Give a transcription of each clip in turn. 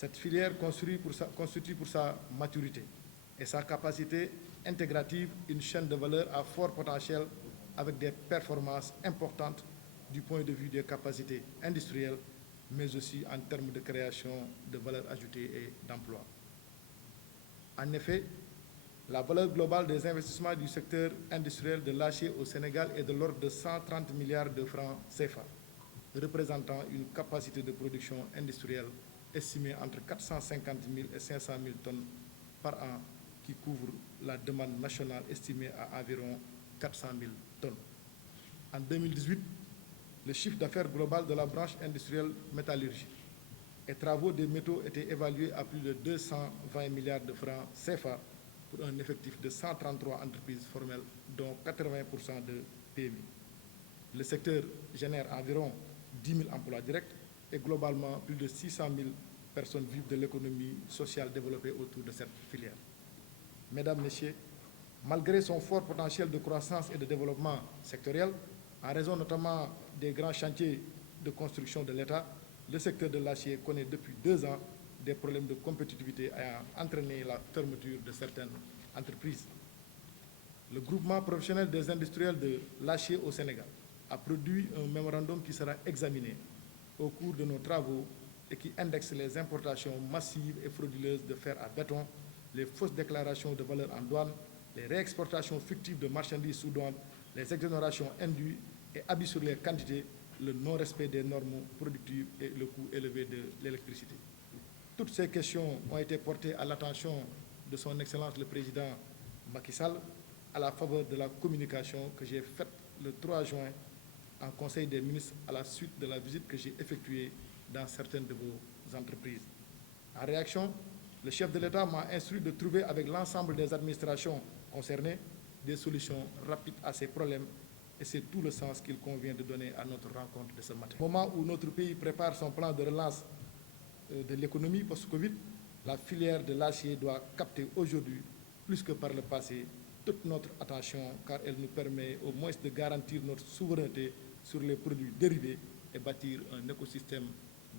Cette filière constitue pour sa maturité et sa capacité intégrative une chaîne de valeur à fort potentiel avec des performances importantes du point de vue des capacités industrielles, mais aussi en termes de création de valeur ajoutée et d'emploi. En effet, la valeur globale des investissements du secteur industriel de l'acier au Sénégal est de l'ordre de 130 milliards de francs CFA, représentant une capacité de production industrielle estimée entre 450 000 et 500 000 tonnes par an, qui couvre la demande nationale estimée à environ 400 000 tonnes. En 2018, le chiffre d'affaires global de la branche industrielle métallurgie et travaux des métaux était évalué à plus de 220 milliards de francs CFA pour un effectif de 133 entreprises formelles, dont 80% de PMI. Le secteur génère environ 10 000 emplois directs et globalement plus de 600 000 personnes vivent de l'économie sociale développée autour de cette filière. Mesdames, Messieurs, malgré son fort potentiel de croissance et de développement sectoriel, en raison notamment des grands chantiers de construction de l'État, le secteur de l'acier connaît depuis 2 ans des problèmes de compétitivité ayant entraîné la fermeture de certaines entreprises. Le groupement professionnel des industriels de l'acier au Sénégal a produit un mémorandum qui sera examiné au cours de nos travaux et qui indexe les importations massives et frauduleuses de fer à béton, les fausses déclarations de valeur en douane, les réexportations fictives de marchandises sous douane, les exonérations indues et abus sur les quantités, le non-respect des normes productives et le coût élevé de l'électricité. Toutes ces questions ont été portées à l'attention de son Excellence le Président Macky Sall à la faveur de la communication que j'ai faite le 3 juin en Conseil des ministres à la suite de la visite que j'ai effectuée dans certaines de vos entreprises. En réaction, le chef de l'État m'a instruit de trouver avec l'ensemble des administrations concernées des solutions rapides à ces problèmes et c'est tout le sens qu'il convient de donner à notre rencontre de ce matin. Au moment où notre pays prépare son plan de relance de l'économie post-Covid, la filière de l'acier doit capter aujourd'hui, plus que par le passé, toute notre attention car elle nous permet au moins de garantir notre souveraineté sur les produits dérivés et bâtir un écosystème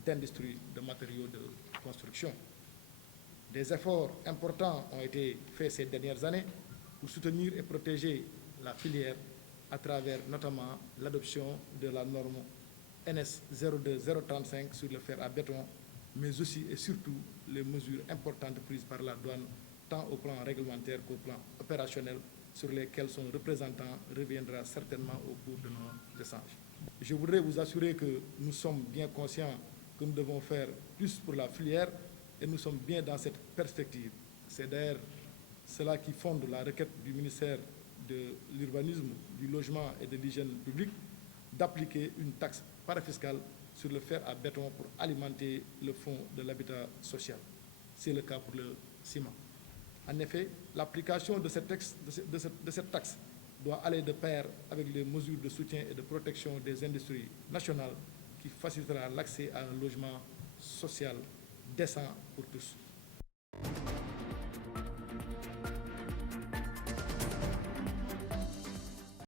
d'industrie de matériaux de construction. Des efforts importants ont été faits ces dernières années pour soutenir et protéger la filière à travers notamment l'adoption de la norme NS 02035 sur le fer à béton, mais aussi et surtout les mesures importantes prises par la douane, tant au plan réglementaire qu'au plan opérationnel, sur lesquels son représentant reviendra certainement au cours de nos échanges. Je voudrais vous assurer que nous sommes bien conscients que nous devons faire plus pour la filière et nous sommes bien dans cette perspective. C'est d'ailleurs cela qui fonde la requête du ministère de l'Urbanisme, du Logement et de l'Hygiène publique d'appliquer une taxe parafiscale sur le fer à béton pour alimenter le fonds de l'habitat social. C'est le cas pour le ciment. En effet, l'application de cette taxe doit aller de pair avec les mesures de soutien et de protection des industries nationales qui facilitera l'accès à un logement social décent pour tous.